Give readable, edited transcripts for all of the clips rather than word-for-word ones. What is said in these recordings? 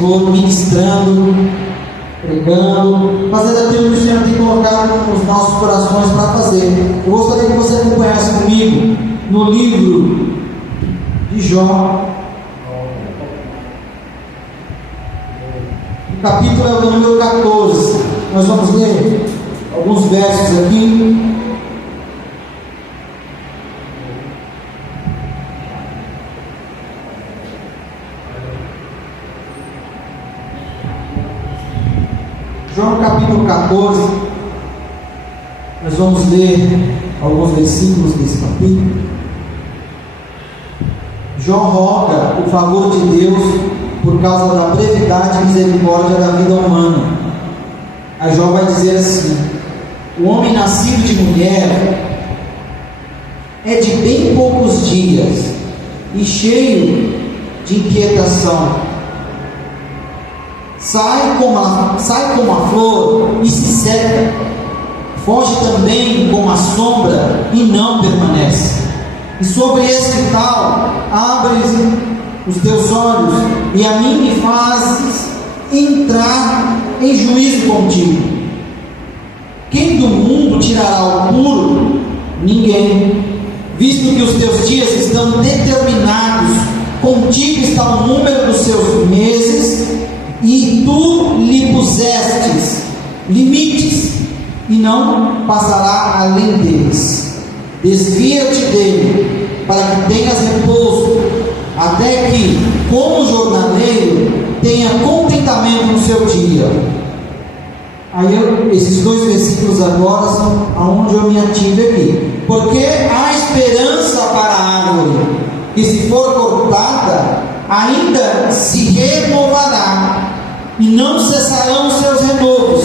Senhor, ministrando, pregando, fazendo aquilo que o Senhor tem colocado nos nossos corações para fazer. Eu gostaria que você acompanhasse comigo no livro de Jó. O capítulo é o número 14. Nós vamos ler alguns versos aqui. Jó capítulo 14. Nós vamos ler alguns versículos desse capítulo. Jó roga o favor de Deus por causa da brevidade e misericórdia da vida humana. Aí Jó vai dizer assim: o homem nascido de mulher é de bem poucos dias e cheio de inquietação. Sai como a flor e se seca, foge também como a sombra e não permanece. E sobre este tal abres os teus olhos, e a mim me fazes entrar em juízo contigo. Quem do mundo tirará o puro? Ninguém, visto que os teus dias estão determinados, contigo está o número dos seus meses, e tu lhe pusestes limites, e não passará além deles. Desvia-te dele, para que tenhas repouso, até que, como jornaleiro, tenha contentamento no seu dia. Aí esses dois versículos agora são aonde eu me ativo aqui. Porque há esperança para a árvore, que se for cortada, ainda se renovará, e não cessarão os seus renovos.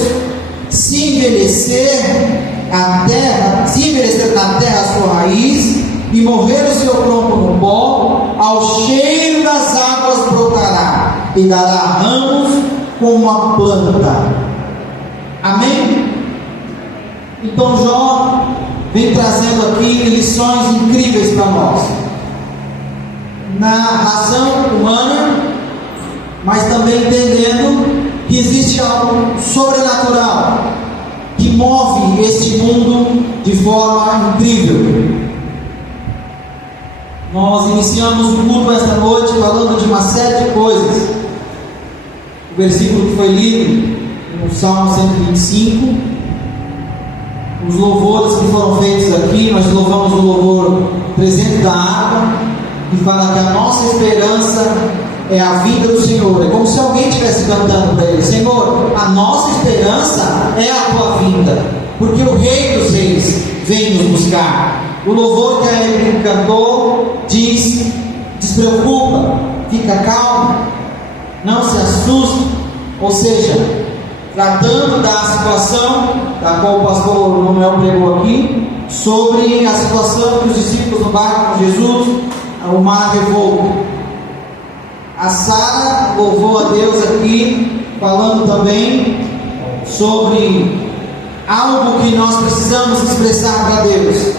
Se envelhecer na terra a sua raiz, e morrer o seu tronco no pó, ao cheiro das águas brotará, e dará ramos como a planta. Amém? Então Jó vem trazendo aqui lições incríveis para nós, na razão humana, mas também entendendo que existe algo sobrenatural que move este mundo de forma incrível. Nós iniciamos o culto esta noite falando de uma série de coisas. O versículo que foi lido no Salmo 125, os louvores que foram feitos aqui, nós louvamos o louvor presente da água, que fala que a nossa esperança é a vinda do Senhor. É como se alguém estivesse cantando para ele: Senhor, a nossa esperança é a tua vinda, porque o Rei dos Reis vem nos buscar. O louvor que a Evelyn cantou diz: despreocupa, fica calmo, não se assuste. Ou seja, tratando da situação da qual o pastor Manuel pregou aqui, sobre a situação que os discípulos no barco com Jesus, o mar revolto. A Sara louvou a Deus aqui, falando também sobre algo que nós precisamos expressar para Deus: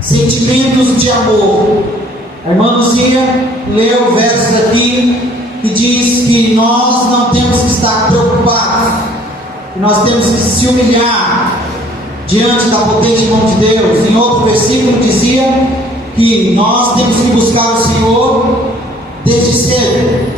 sentimentos de amor. A irmã Luzia leu versos aqui que diz que nós não temos que estar preocupados, que nós temos que se humilhar diante da potente mão de Deus. Em outro versículo dizia que nós temos que buscar o Senhor desde cedo.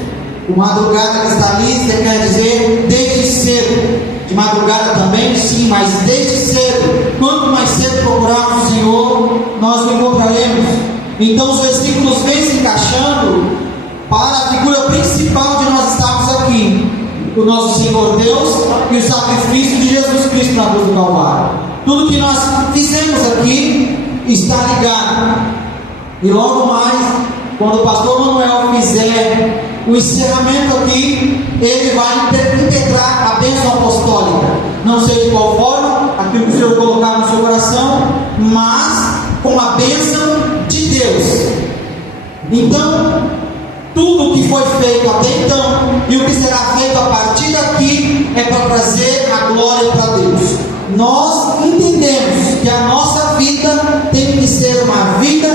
O madrugada que está ali, você quer dizer desde cedo. De madrugada também, sim, mas desde cedo. Quanto mais cedo procurarmos o Senhor, nós o encontraremos. Então os versículos vêm se encaixando para a figura principal de nós estarmos aqui: o nosso Senhor Deus e o sacrifício de Jesus Cristo na cruz do Calvário. Tudo que nós fizemos aqui está ligado. E logo mais, quando o pastor Manuel fizer o encerramento aqui, ele vai integrar a bênção apostólica. Não sei de qual forma, aquilo que o Senhor colocar no seu coração, mas com a bênção de Deus. Então, tudo o que foi feito até então e o que será feito a partir daqui é para trazer a glória para Deus. Nós entendemos que a nossa vida tem que ser uma vida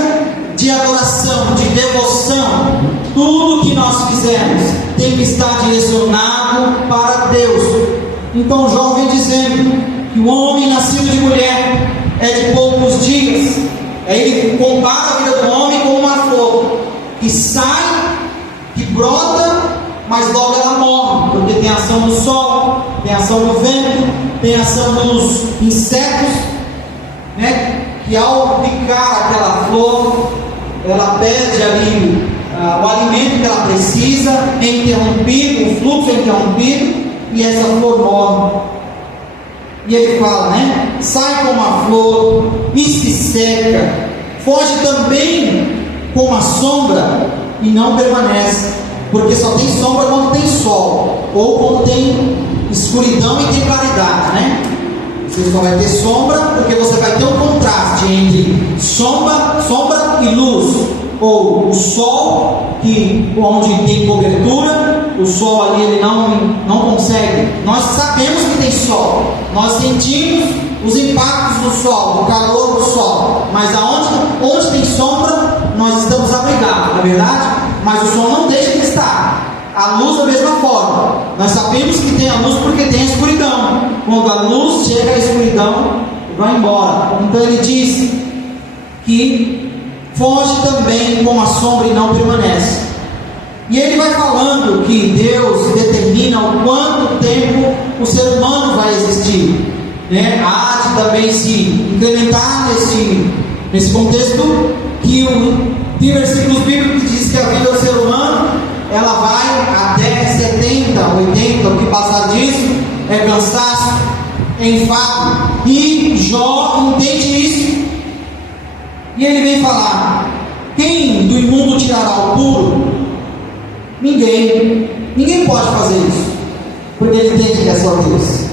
de adoração, de devoção. Tudo que que nós fizermos, tempestade ressonado para Deus. Então Jó vem dizendo que o homem nascido de mulher é de poucos dias. Ele compara a vida do homem com uma flor que sai, que brota, mas logo ela morre, porque tem ação do sol, tem ação do vento, tem ação dos insetos, né? Que ao picar aquela flor, ela perde ali o alimento que ela precisa, é interrompido, o fluxo é interrompido, e essa flor morre. E ele fala, né? Sai como a flor e se seca, foge também como a sombra e não permanece, porque só tem sombra quando tem sol, ou quando tem escuridão e tem claridade, né? Você só vai ter sombra porque você vai ter um contraste entre sombra e luz, ou o sol, onde tem cobertura, o sol ali ele não consegue. Nós sabemos que tem sol, nós sentimos os impactos do sol, o calor do sol, mas onde tem sombra, nós estamos abrigados, não é verdade? Mas o sol não deixa de estar. A luz da mesma forma, nós sabemos que tem a luz porque tem a escuridão. Quando a luz chega, a escuridão vai embora. Então ele diz que foge também como a sombra e não permanece. E ele vai falando que Deus determina o quanto tempo o ser humano vai existir, né? Há de também se incrementar nesse contexto, que tem versículos bíblicos que diz que a vida do ser humano ela vai até 70, 80, o que passar disso é cansaço, é enfado. E Jó entende isso, e ele vem falar: quem do imundo tirará o puro? Ninguém pode fazer isso, porque ele entende que é só Deus.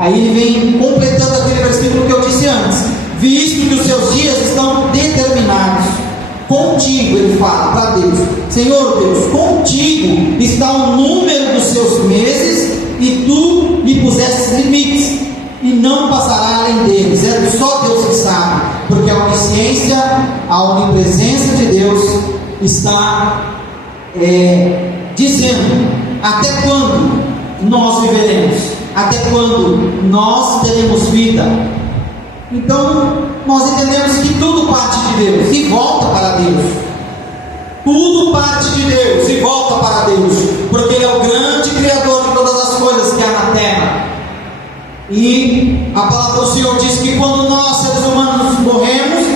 Aí ele vem completando aquele versículo que eu disse antes: visto que os seus dias estão determinados contigo, ele fala para Deus: Senhor Deus, contigo está o número dos seus meses, e tu lhe puseste limites, e não passará além deles. É só Deus que sabe, porque a onisciência, a onipresença de Deus está dizendo até quando nós viveremos, até quando nós teremos vida. Então nós entendemos que tudo parte de Deus e volta para Deus. Tudo parte de Deus e volta para Deus, porque Ele é o grande Criador de todas as coisas que há na terra. E a palavra do Senhor diz que quando nós, seres humanos, morremos,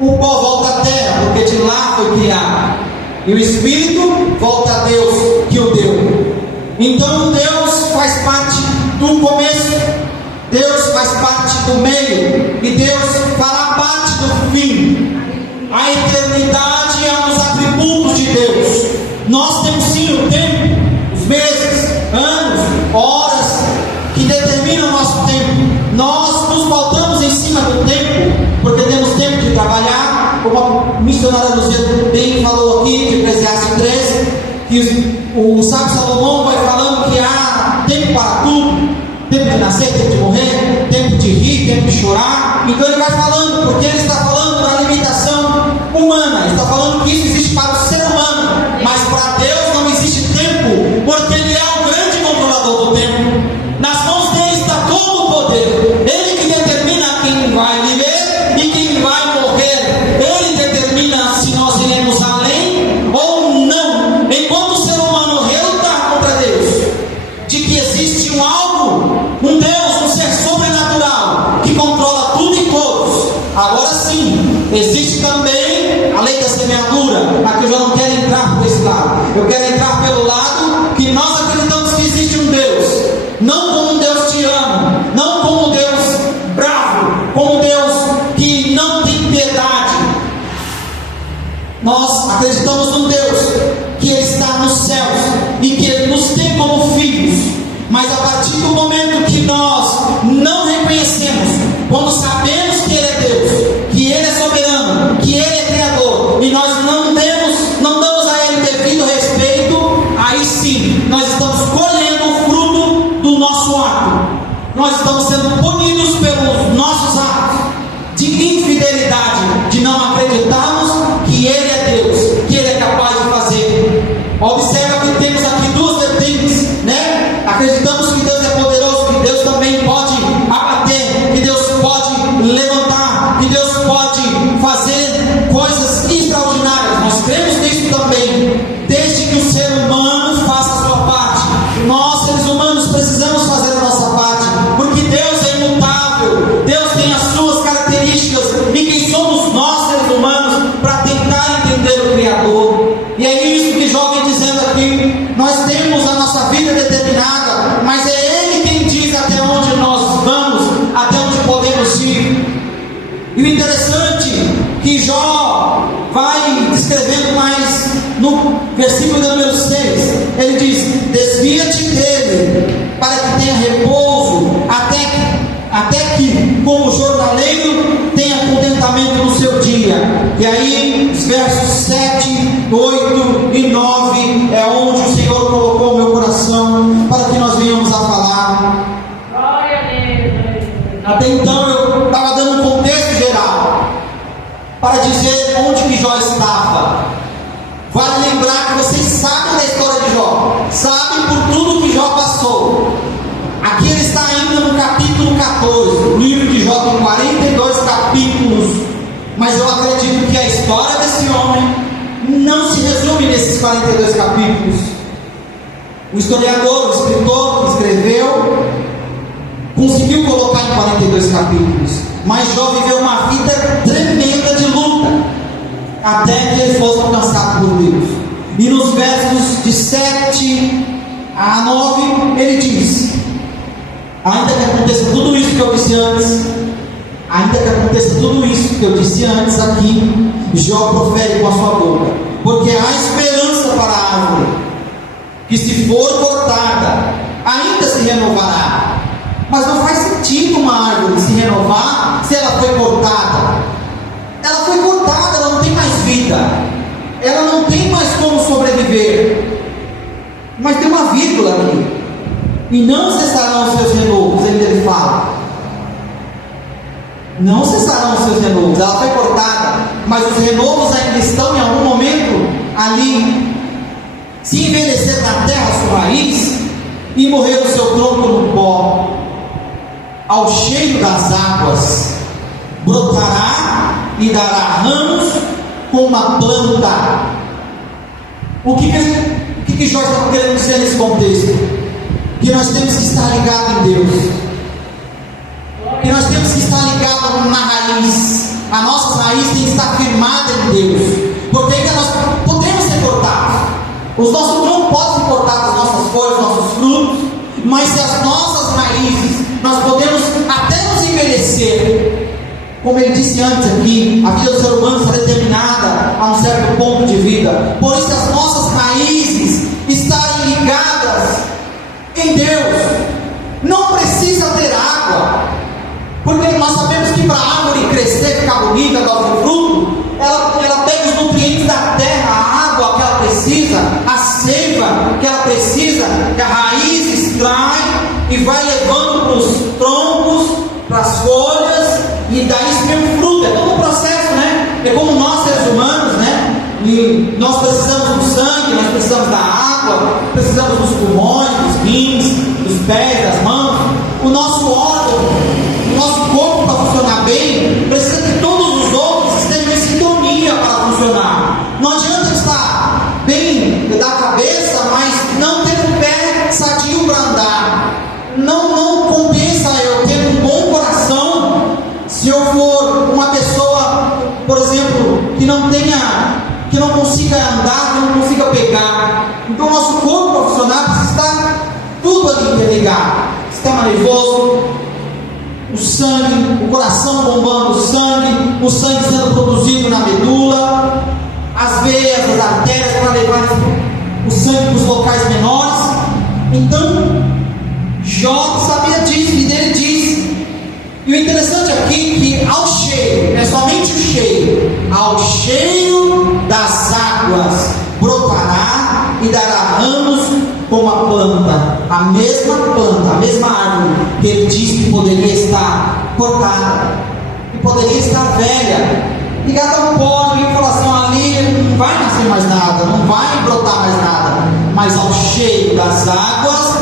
o pó volta à terra, porque de lá foi criado, e o Espírito volta a Deus que o deu. Então Deus faz parte do começo, Deus faz parte do meio, e Deus fará parte do fim. A eternidade é um dos atributos de Deus. Nós temos sim o tempo, os meses, anos, horas que determinam o nosso tempo. Nós nos pautamos em cima do tempo, porque temos tempo de trabalhar, como a missionária Luzia bem falou aqui, de Eclesiastes 3, que o sábio Salomão vai falando que há tempo para tudo: tempo de nascer, tempo de morrer, tempo de rir, tempo de chorar. Então ele vai falando, porque ele está falando da limitação humana, ele está falando que isso existe para o ser humano, mas para Deus não existe tempo, porque Ele é o grande controlador do tempo. Nas mãos dele está todo o poder. Ele que determina quem vai viver e quem vai morrer. Ele determina se nós iremos além ou não. Enquanto o ser humano relutar contra Deus, de que existe um Deus, um ser sobrenatural que controla tudo e todos, agora sim, existe também a lei da semeadura. Aqui eu já não quero entrar por esse lado, eu quero entrar pelo lado que nós acreditamos que existe um Deus, não como um Deus tirano, não como um Deus bravo, como um Deus que não tem piedade. Nós acreditamos num Deus que Ele está nos céus e que Ele nos tem como filhos. Mas a partir do momento que nós não reconhecemos, quando sabemos que Ele é Deus, que Ele é soberano, que Ele é Criador, e nós não damos a Ele devido respeito, aí sim, nós estamos colhendo o fruto do nosso ato. Nós estamos sendo punidos pelos nossos atos de infidelidade, de não acreditarmos que Ele é Deus, que Ele é que nós temos a nossa vida determinada, mas é Ele quem diz até onde nós vamos, até onde podemos ir. E o interessante que Jó vai descrevendo mais no versículo número 6, ele diz: desvia-te dele, para que tenha repouso, até que, como jornaleiro, tenha contentamento no seu dia. E aí, os versos 7, 8 e 9 é onde o Senhor colocou o meu coração para que nós venhamos a falar. Até então eu estava dando um contexto geral para dizer onde que Jó estava. Vale lembrar que vocês sabem da história de Jó, sabem por tudo que Jó passou. Aqui ele está ainda no capítulo 14. O livro de Jó tem 42 capítulos, mas eu acredito que a história desse homem não se resume nesses 42 capítulos. O historiador, o escritor que escreveu, conseguiu colocar em 42 capítulos, mas Jó viveu uma vida tremenda de luta, até que ele fosse alcançado por Deus. E nos versos de 7 a 9, ele diz: ainda que aconteça tudo isso que eu disse antes, aqui, Jó profere com a sua boca, porque há esperança para a árvore, que se for cortada, ainda se renovará. Mas não faz sentido uma árvore se renovar se ela foi cortada. Ela foi cortada, ela não tem mais vida, ela não tem mais como sobreviver. Mas tem uma vírgula aqui: e não cessarão os seus renovos. Ele fala: não cessarão os seus renovos. Ela foi cortada, mas os renovos ainda estão em algum momento ali. Se envelhecer na terra a sua raiz, e morrer o seu tronco no pó, ao cheiro das águas brotará e dará ramos como uma planta. O que Jó está querendo dizer nesse contexto? Que nós temos que estar ligados em Deus, que nós temos que estar ligados na raiz. A nossa raiz tem que estar firmada em Deus, porque ainda nós podemos ser cortados. Os nossos troncos podem ser cortados, as nossas folhas, nossos frutos, mas se as nossas raízes, nós podemos até nos envelhecer. Como ele disse antes aqui, a vida do ser humano está determinada a um certo ponto de vida. Por isso, as nossas raízes estarem ligadas em Deus, não precisa ter água, porque nós sabemos que para a árvore crescer, ficar bonita, dar o fruto, ela pega os nutrientes da terra, a água que ela precisa, a seiva que ela precisa, que a raiz extrai e vai levando para os troncos, para as folhas, e daí se vem um fruto. É todo um processo, né? É como nós seres humanos, né? E nós precisamos do sangue, nós precisamos da água, precisamos dos pulmões, dos rins, dos pés, das mãos. O nosso órgão, o nosso corpo, para funcionar bem, precisa que todos os outros estejam em sintonia para funcionar. Não adianta estar bem da cabeça, mas não ter um pé sadio para andar. Não compensa eu ter um bom coração se eu for uma pessoa, por exemplo, que não consiga andar, que não consiga pegar. Então o nosso corpo para funcionar precisa estar tudo ali interligado. Sistema nervoso, o sangue, o coração bombando o sangue sendo produzido na medula, as veias, as artérias para levar o sangue para os locais menores. Então Jó sabia disso, e dele diz. E o interessante aqui é que ao cheiro, é somente o cheiro, ao cheiro das águas brotará e dará ramos como a planta, a mesma árvore que ele disse que poderia estar cortada, que poderia estar velha, ligada ao pó, e falou assim: ali não vai nascer mais nada, não vai brotar mais nada, mas ao cheiro das águas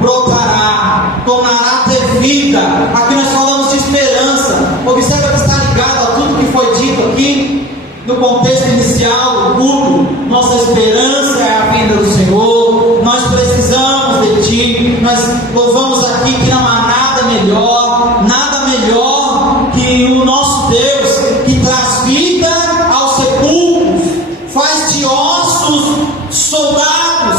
brotará, tornará a ter vida. Aqui nós falamos de esperança. Observa que está ligado a tudo que foi dito aqui no contexto inicial do culto. Nossa esperança é a vinda do Senhor. Nós precisamos de Ti. Nós louvamos aqui que não há nada melhor que o nosso Deus, que traz vida aos sepulcros, faz de ossos soldados.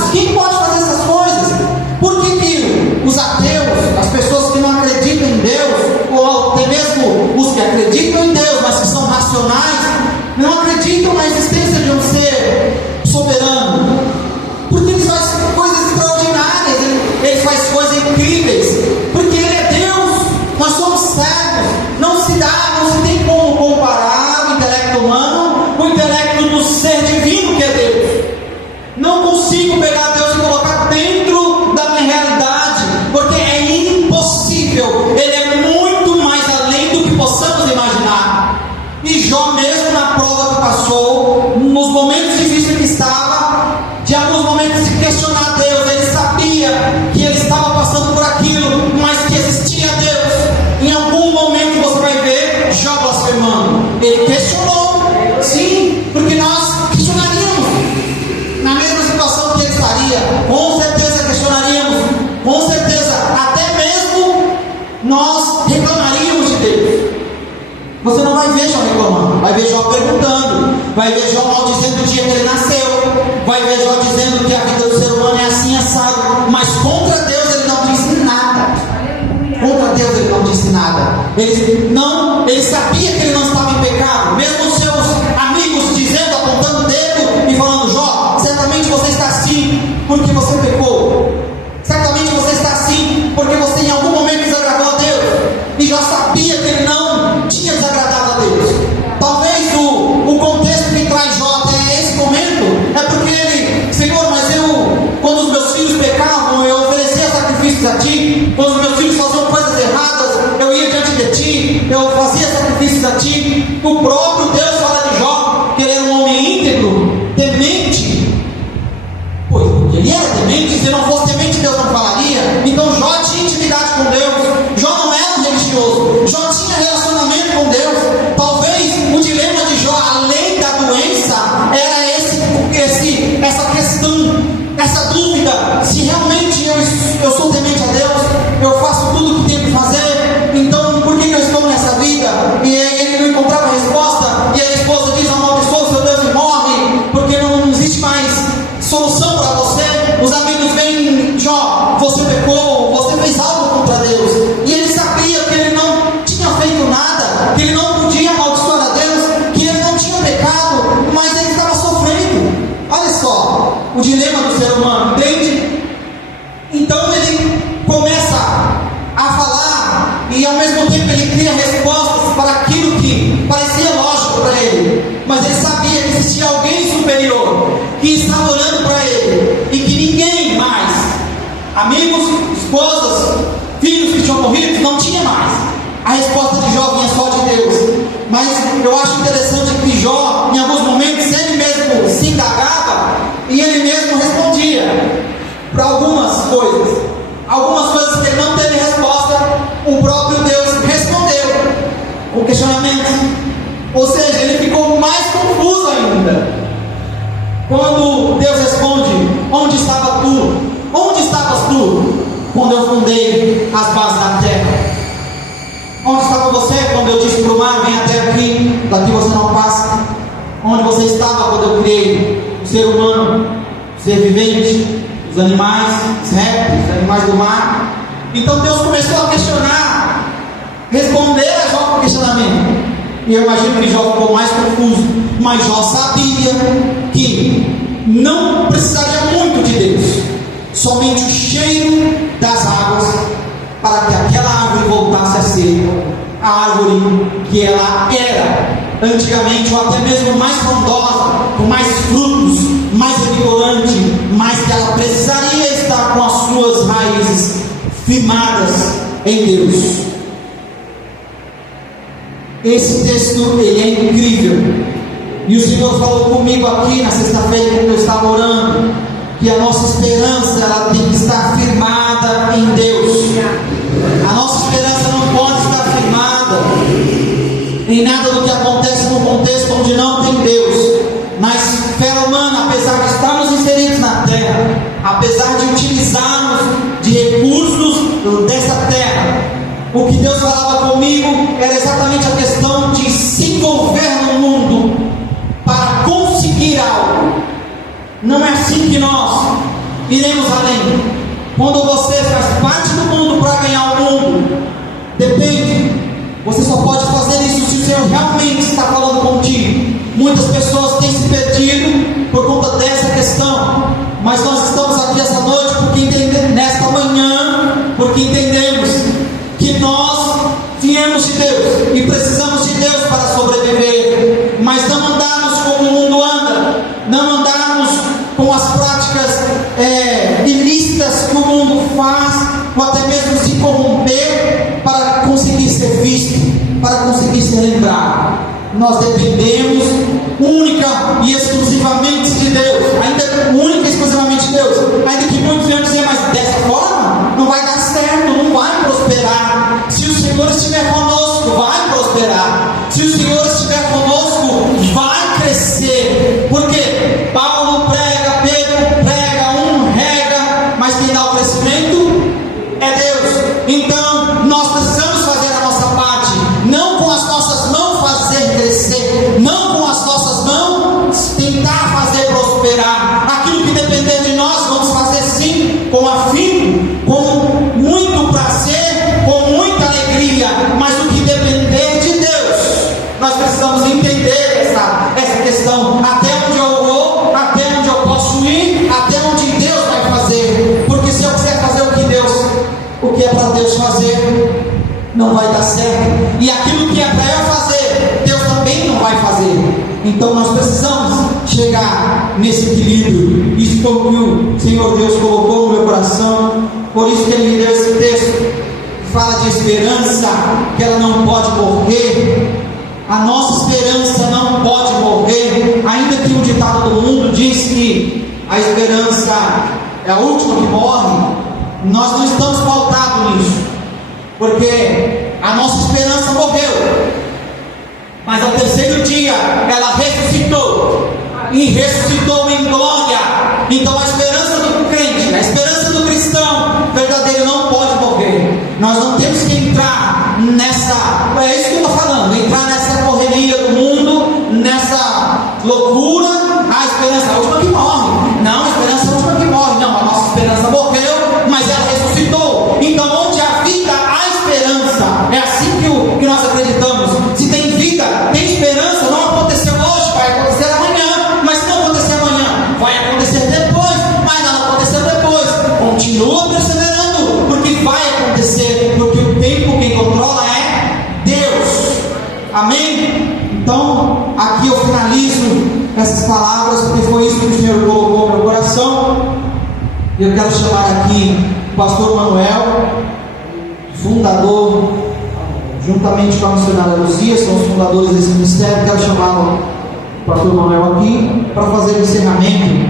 questionar Deus. Ele sabia que ele estava passando por aquilo, mas que existia Deus. Em algum momento você vai ver Jó blasfemando. Ele questionou, sim, porque nós questionaríamos na mesma situação que ele estaria. Com certeza questionaríamos, com certeza até mesmo nós reclamaríamos de Deus. Você não vai ver Jó reclamando, vai ver Jó perguntando, vai ver Jó maldizendo o dia que ele nasceu, vai ver Jó dizendo que a vida do ser humano é assim assado, mas contra Deus ele não disse nada. Contra Deus ele não disse nada. Ele sabia que ele não estava em pecado, mesmo os seus amigos dizendo, apontando o dedo e falando: Jó, certamente você está assim porque você pecou, certamente você está assim porque você em algum momento desagradou a Deus. E Jó sabia que ele não tinha desagradado a Deus. Talvez o contexto que traz Jó até esse momento é porque ele: Senhor, mas quando os meus filhos pecavam, eu oferecia sacrifícios a ti. Quando os meus filhos faziam coisas erradas, eu ia diante de ti, eu fazia sacrifícios a ti. O próprio Deus fala de Jó que ele era um homem íntegro, temente. Pois, porque ele era temente. Se não fosse temente, Deus não falaria. Então Jó tinha intimidade com Deus. Jó não era um religioso, Jó tinha relacionamento com Deus. Talvez o dilema de Jó, além da doença, era essa questão, essa dúvida: se realmente eu sou temente a Deus, eu faço tudo o que tenho que fazer, então por que eu estou nessa vida? E ele não encontrava resposta, e a esposa diz: amaldiçoa o seu Deus e morre, porque não existe mais solução para você. Os amigos vêm: Jó, você pecou, você fez algo contra Deus. E ele sabia que ele não tinha feito nada, que ele não podia amaldiçoar a Deus, que ele não tinha pecado, mas ele estava sofrendo. Olha só o dilema do ser humano, entende? Então ele começa a falar e ao mesmo tempo ele cria respostas para aquilo que parecia lógico para ele, mas ele sabia que existia alguém superior que estava olhando para ele e que ninguém mais, amigos, esposas, filhos que tinham morrido, não tinha mais. A resposta de Jó vinha só de Deus. Mas eu acho interessante que Jó, em alguns momentos, ele mesmo se indagava e ele mesmo respondia para algumas coisas que ele não teve resposta. O próprio Deus respondeu com questionamentos, ou seja, ele ficou mais confuso ainda. Quando Deus responde: onde estava tu? Onde estavas tu quando eu fundei as bases da terra? Onde estava você quando eu disse para o mar: vem até aqui, daqui você não passa? Onde você estava quando eu criei o ser humano, o ser vivente, os animais, os répteis, os animais do mar? Então Deus começou a questionar, responder a Jó com questionamento. E eu imagino que Jó ficou mais confuso, mas Jó sabia que não precisaria muito de Deus, somente o cheiro das águas, para que aquela árvore voltasse a ser a árvore que ela era antigamente, ou até mesmo mais frondosa, com mais frutos, mais revigorante, mas que ela precisaria estar com as suas raízes firmadas em Deus. Esse texto, ele é incrível, e o Senhor falou comigo aqui na sexta-feira, quando eu estava orando, que a nossa esperança, ela tem que estar firmada em Deus. A nossa esperança não pode estar firmada em nada do que acontece no contexto onde não tem Deus. Na esfera humana, apesar de estarmos inseridos na terra, apesar de utilizarmos de recursos dessa terra, o que Deus falava comigo era exatamente a questão de se envolver no mundo para conseguir algo. Não é assim que nós iremos além. Quando você faz parte do mundo para ganhar o mundo, depende. Você só pode fazer isso se o Senhor realmente está falando contigo. Muitas pessoas têm se perdido por conta dessa questão, mas nós estamos aqui essa noite nesta manhã, porque entendemos que nós viemos de Deus e precisamos de Deus para sobreviver, mas não andarmos como o mundo anda, não andarmos com as práticas ilícitas que o mundo faz, ou até mesmo se corromper para conseguir ser visto, para conseguir ser lembrado. Nós dependemos única e exclusivamente de Deus, ainda única e exclusivamente de Deus, não vai dar certo, e aquilo que é para eu fazer, Deus também não vai fazer. Então nós precisamos chegar nesse equilíbrio. Isso foi o que o Senhor Deus colocou no meu coração. Por isso que Ele me deu esse texto que fala de esperança, que ela não pode morrer. A nossa esperança não pode morrer, ainda que o ditado do mundo diz que a esperança é a última que morre. Nós não estamos pautados nisso, porque a nossa esperança morreu, mas ao terceiro dia ela ressuscitou, e ressuscitou em glória. Então a esperança do crente, a esperança do cristão verdadeiro não pode morrer. Nós não temos que entrar nessa, é isso que eu estou falando, entrar nessa correria do mundo, nessa loucura. A esperança é a última que morre. Não, a esperança é a última que morre. Não, a nossa esperança morreu, mas ela ressuscitou. Então onde há vida, há esperança. É assim que nós acreditamos. Se tem vida, tem esperança. Não aconteceu hoje, vai acontecer amanhã. Mas se não acontecer amanhã, vai acontecer depois. Mas não aconteceu depois, continua perseverando, porque vai acontecer, porque o tempo quem controla é Deus. Amém? Então aqui eu finalizo essas palavras, porque foi isso que o Senhor colocou no meu coração. Eu quero chamar aqui o pastor Manuel, fundador, juntamente com a missionária Luzia, são os fundadores desse ministério. Quero chamar o pastor Manuel aqui para fazer o encerramento